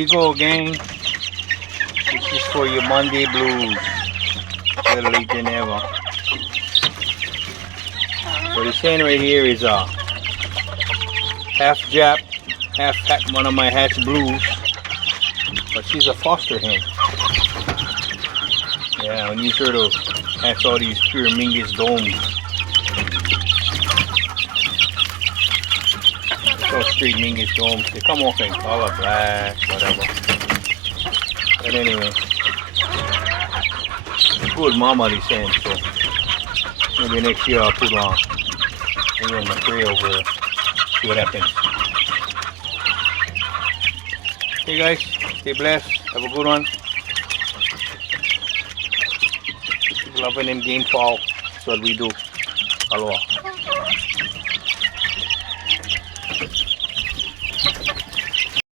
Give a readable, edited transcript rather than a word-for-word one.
you go, gang. This is for your Monday blues. Better late than ever. What he's saying right here is half Jap, half one of my hatch blues, but she's a foster hen. Yeah, when you sort of hatch all these pure Mingus domes. All straight Mingus domes. They come off in color, black, whatever. But anyway, good mama, he's saying, so maybe next year I'll put on maybe McRae over, see what happens. Hey guys, stay blessed, have a good one. Keep loving them game fowl, that's what we do. Aloha.